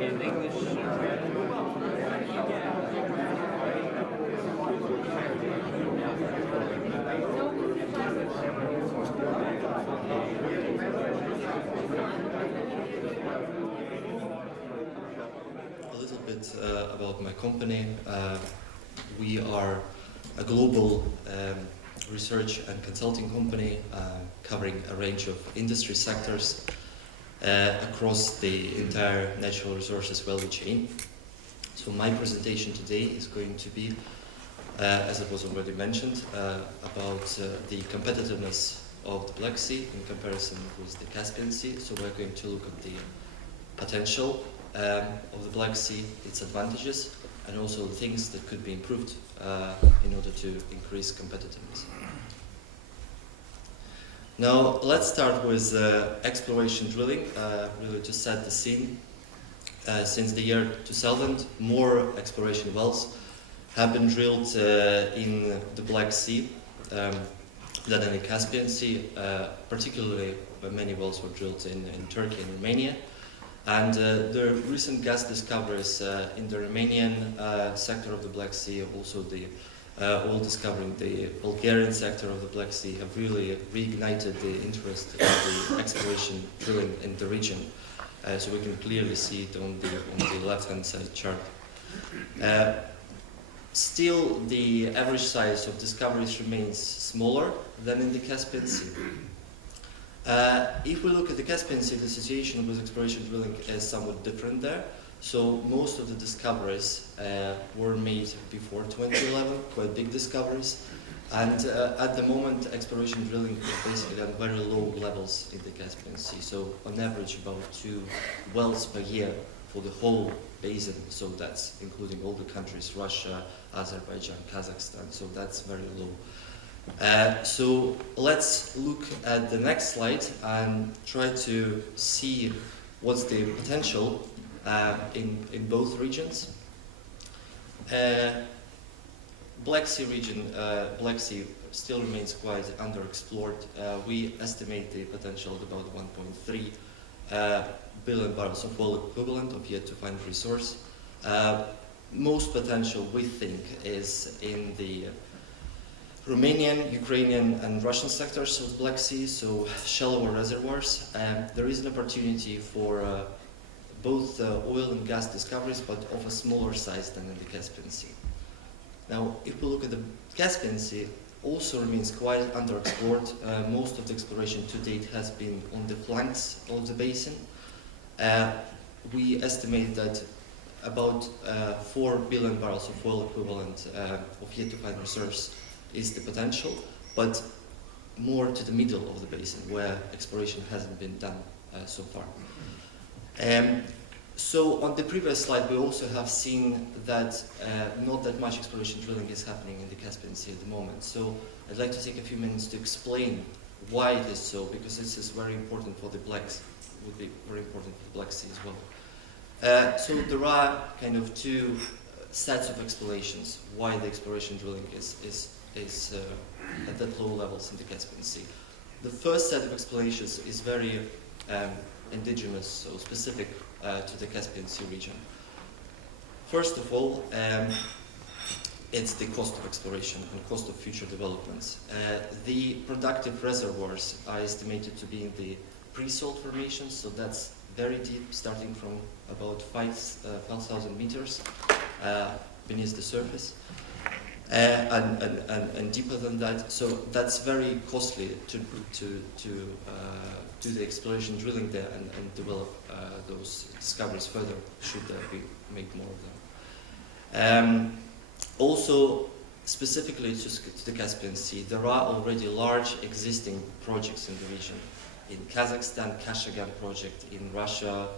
in English. A little bit about my company. We are a global research and consulting company covering a range of industry sectors across the entire natural resources value chain. So my presentation today is going to be, as it was already mentioned, about the competitiveness of the Black Sea in comparison with the Caspian Sea. So we're going to look at the potential of the Black Sea, its advantages, and also the things that could be improved in order to increase competitiveness. Now, let's start with exploration drilling, really to set the scene. Since the year 2000, more exploration wells have been drilled in the Black Sea than in the Caspian Sea. Particularly, many wells were drilled in Turkey and Romania. And the recent gas discoveries in the Romanian sector of the Black Sea, also the oil discovery in the Bulgarian sector of the Black Sea, have really reignited the interest in the exploration drilling in the region. So we can clearly see it on the left-hand side chart. Still, the average size of discoveries remains smaller than in the Caspian Sea. If we look at the Caspian Sea, the situation with exploration drilling is somewhat different there. So most of the discoveries were made before 2011, quite big discoveries. And at the moment, exploration drilling is basically at very low levels in the Caspian Sea. So on average, about 2 wells per year for the whole basin. So that's including all the countries, Russia, Azerbaijan, Kazakhstan. So that's very low. So let's look at the next slide and try to see what's the potential in both regions. Black Sea region, Black Sea still remains quite underexplored. We estimate the potential at about 1.3 billion barrels of oil equivalent of yet to find resource. Most potential, we think, is in the Romanian, Ukrainian, and Russian sectors of the Black Sea, so shallower reservoirs. There is an opportunity for both oil and gas discoveries, but of a smaller size than in the Caspian Sea. Now, if we look at the Caspian Sea, also remains quite underexplored. Most of the exploration to date has been on the flanks of the basin. We estimate that about 4 billion barrels of oil equivalent of yet to find reserves is the potential, but more to the middle of the basin where exploration hasn't been done so far. So on the previous slide, we also have seen that not that much exploration drilling is happening in the Caspian Sea at the moment. So I'd like to take a few minutes to explain why it is so, because this is very important for the Black Sea, would be very important for the Black Sea as well. So there are kind of two sets of explanations why the exploration drilling is at that low levels in the Caspian Sea. The first set of explanations is very indigenous, so specific to the Caspian Sea region. First of all, it's the cost of exploration and cost of future developments. The productive reservoirs are estimated to be in the pre-salt formations, so that's very deep, starting from about 5,000 meters beneath the surface. And deeper than that, so that's very costly to do the exploration drilling there and develop those discoveries further, should there be make more of them. Also, specifically to the Caspian Sea, there are already large existing projects in the region. In Kazakhstan, Kashagan project, in Russia,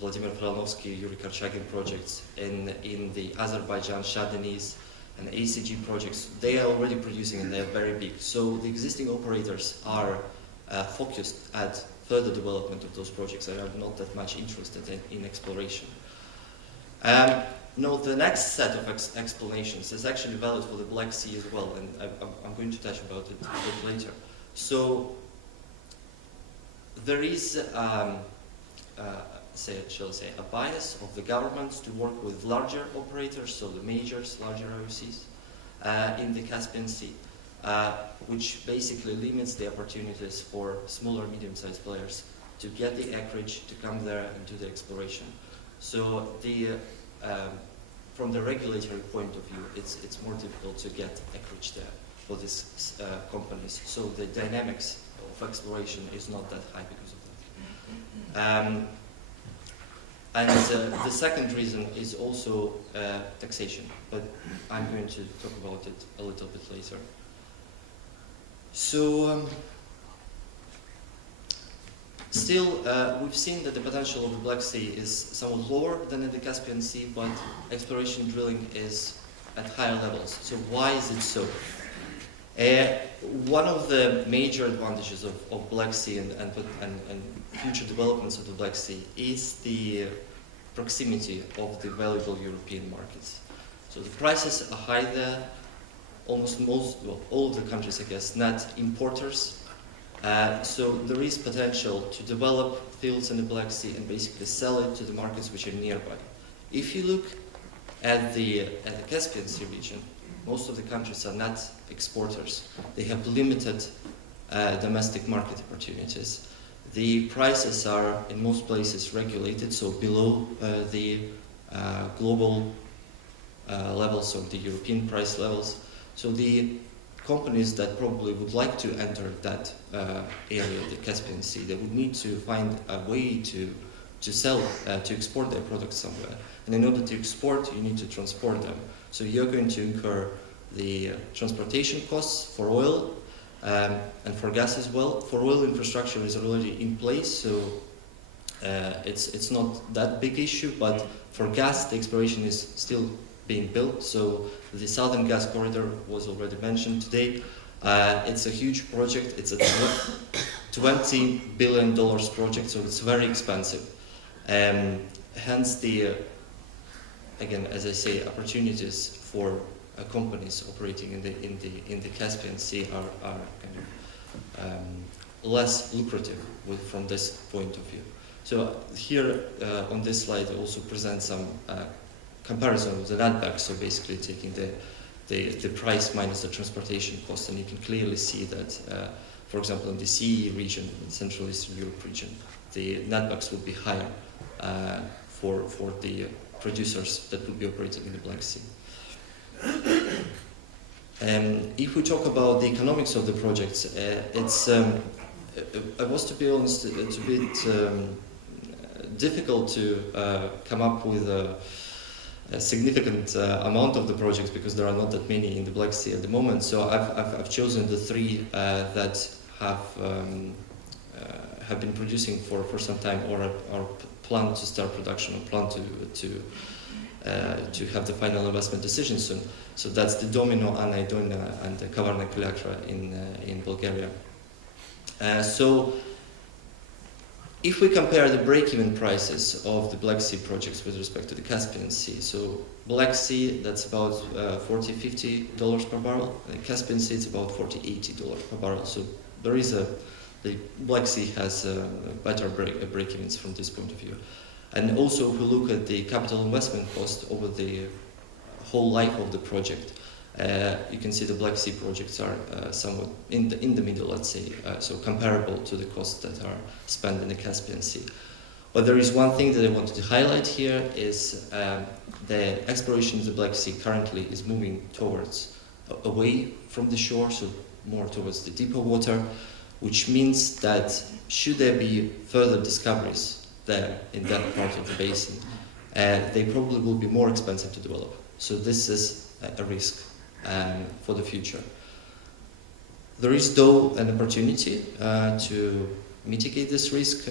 Vladimir Franovsky, Yuri Korchagin projects, in the Azerbaijan, Shah Deniz, and ACG projects, they are already producing and they are very big. So the existing operators are focused at further development of those projects and are not that much interested in exploration. Now, the next set of explanations is actually valid for the Black Sea as well, and I'm going to touch about it a bit later. So there is shall I say, a bias of the governments to work with larger operators, so the majors, larger IOCs, in the Caspian Sea, which basically limits the opportunities for smaller, medium-sized players to get the acreage, to come there and do the exploration. So from the regulatory point of view, it's more difficult to get acreage there for these companies. So the dynamics of exploration is not that high because of that. And the second reason is also taxation, but I'm going to talk about it a little bit later. So still, we've seen that the potential of the Black Sea is somewhat lower than in the Caspian Sea, but exploration drilling is at higher levels. So why is it so? One of the major advantages of Black Sea and future developments of the Black Sea is the proximity of the valuable European markets. So the prices are high there. Almost all of the countries, I guess, net importers. So there is potential to develop fields in the Black Sea and basically sell it to the markets which are nearby. If you look at the Caspian Sea region, most of the countries are net exporters. They have limited domestic market opportunities. The prices are in most places regulated, so below the global levels or the European price levels. So the companies that probably would like to enter that area, the Caspian Sea, they would need to find a way to sell, to export their products somewhere. And in order to export, you need to transport them. So you're going to incur the transportation costs for oil and for gas as well. For oil, infrastructure is already in place, so it's not that big issue, but for gas, the exploration is still being built. So the Southern Gas Corridor was already mentioned today. It's a huge project. It's a $20 billion project, so it's very expensive. Hence again, as I say, opportunities for companies operating in the Caspian Sea are kind of less lucrative from this point of view. So here on this slide, I also present some comparison of the netback. So basically taking the price minus the transportation cost, and you can clearly see that, for example, in the CE region, in Central Eastern Europe region, the netbacks would be higher for the producers that would be operating in the Black Sea. If we talk about the economics of the projects, I was, to be honest, it's a bit difficult to come up with a significant amount of the projects because there are not that many in the Black Sea at the moment. So I've chosen the three that have been producing for some time or are planned to start production or plan to have the final investment decision soon. So that's the Domino, Anaidona, and the Kavarna Kulakra in Bulgaria. So if we compare the break-even prices of the Black Sea projects with respect to the Caspian Sea, so Black Sea, that's about $40–50 per barrel. The Caspian Sea, it's about $40–80 per barrel. So there is the Black Sea has better break-evens from this point of view. And also, if we look at the capital investment cost over the whole life of the project, you can see the Black Sea projects are somewhat in the middle, let's say, so comparable to the costs that are spent in the Caspian Sea. But there is one thing that I wanted to highlight here is the exploration of the Black Sea currently is moving away from the shore, so more towards the deeper water, which means that should there be further discoveries there in that part of the basin, they probably will be more expensive to develop. So this is a risk for the future. There is, though, an opportunity to mitigate this risk,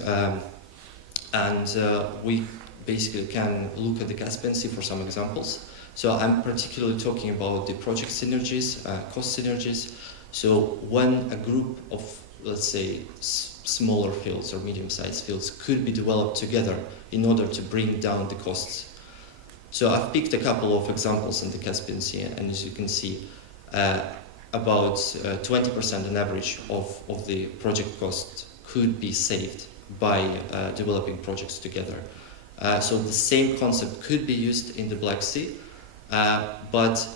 and we basically can look at the Caspian Sea for some examples. So I'm particularly talking about the project synergies, cost synergies. So when a group of, let's say, smaller fields or medium-sized fields could be developed together in order to bring down the costs. So I've picked a couple of examples in the Caspian Sea, and as you can see, about 20% on average of the project cost could be saved by developing projects together. So the same concept could be used in the Black Sea, but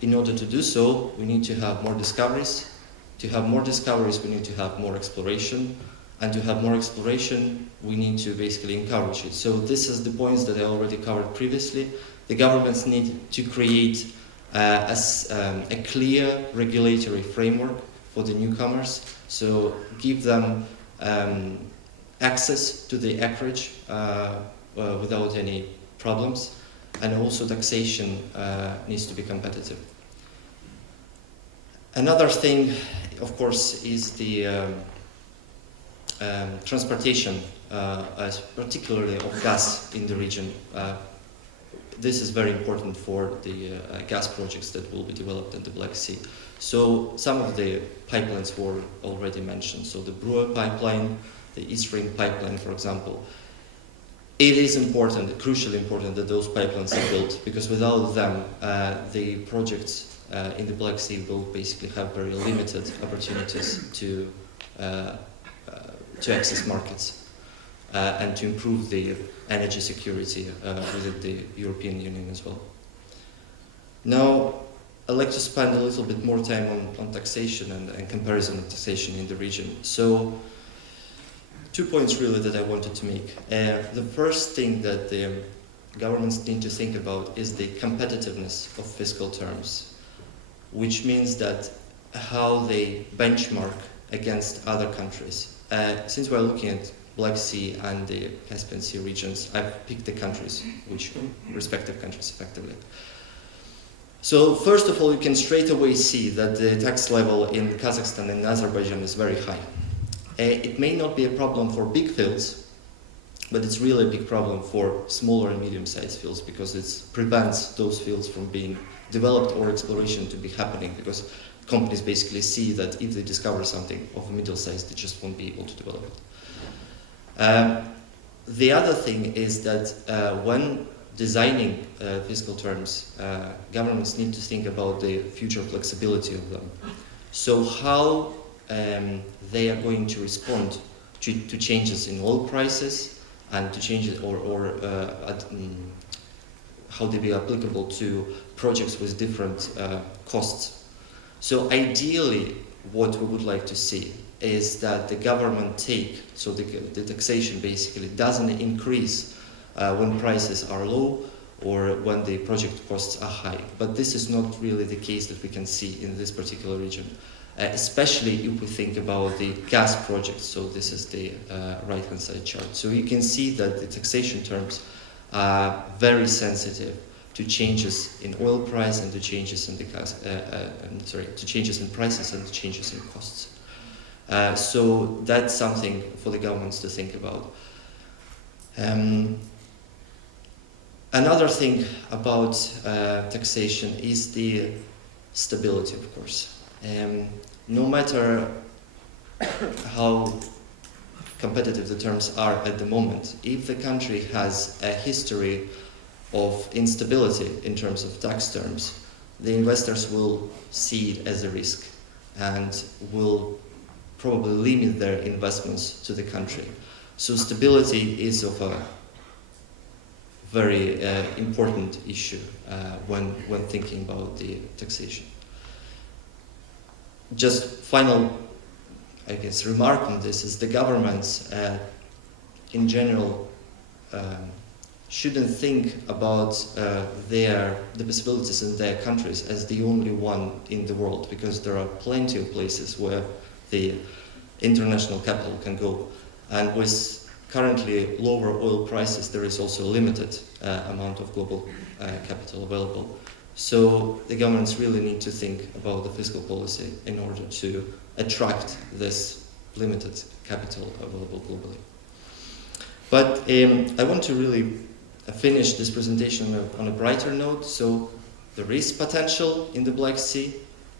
in order to do so, we need to have more discoveries. To have more discoveries, we need to have more exploration. And to have more exploration, we need to basically encourage it. So this is the points that I already covered previously. The governments need to create a clear regulatory framework for the newcomers. So give them access to the acreage without any problems. And also taxation needs to be competitive. Another thing, of course, is the transportation, particularly of gas in the region. This is very important for the gas projects that will be developed in the Black Sea. So some of the pipelines were already mentioned. So the Brewer pipeline, the East Ring pipeline, for example. It is important, crucially important, that those pipelines are built, because without them, the projects in the Black Sea will basically have very limited opportunities to access markets and to improve the energy security within the European Union as well. Now, I'd like to spend a little bit more time on taxation and comparison of taxation in the region. So, 2 points really that I wanted to make. The first thing that the governments need to think about is the competitiveness of fiscal terms, which means that how they benchmark against other countries. Since we're looking at Black Sea and the Caspian Sea regions, I've picked the countries, which respective countries effectively. So first of all, you can straight away see that the tax level in Kazakhstan and Azerbaijan is very high. It may not be a problem for big fields, but it's really a big problem for smaller and medium-sized fields, because it prevents those fields from being developed or exploration to be happening, because companies basically see that if they discover something of a middle size, they just won't be able to develop it. The other thing is that when designing fiscal terms, governments need to think about the future flexibility of them. So how they are going to respond to changes in oil prices and to changes or how they be applicable to projects with different costs. So ideally, what we would like to see is that the government so the taxation basically doesn't increase when prices are low or when the project costs are high. But this is not really the case that we can see in this particular region, especially if we think about the gas projects. So this is the right-hand side chart. So you can see that the taxation terms are very sensitive to changes in oil price and to changes in the gas, to changes in prices and to changes in costs. So that's something for the governments to think about. Another thing about taxation is the stability, of course. No matter how competitive the terms are at the moment, if the country has a history of instability in terms of tax terms, the investors will see it as a risk and will probably limit their investments to the country. So stability is of a very important issue when thinking about the taxation. Just final, I guess, remark on this is the governments in general shouldn't think about the possibilities in their countries as the only one in the world, because there are plenty of places where the international capital can go. And with currently lower oil prices, there is also a limited amount of global capital available. So the governments really need to think about the fiscal policy in order to attract this limited capital available globally. But I want to really finish this presentation on a brighter note. So there is potential in the Black Sea.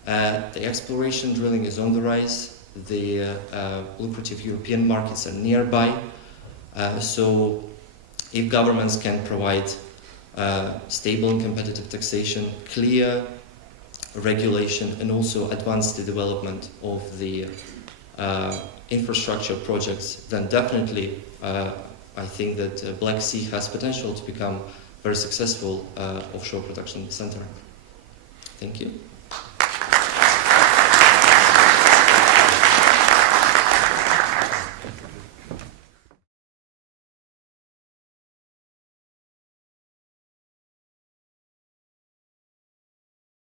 The exploration drilling is on the rise. The lucrative European markets are nearby. So if governments can provide stable and competitive taxation, clear regulation, and also advance the development of the infrastructure projects, then definitely I think that Black Sea has potential to become a very successful offshore production center. Thank you.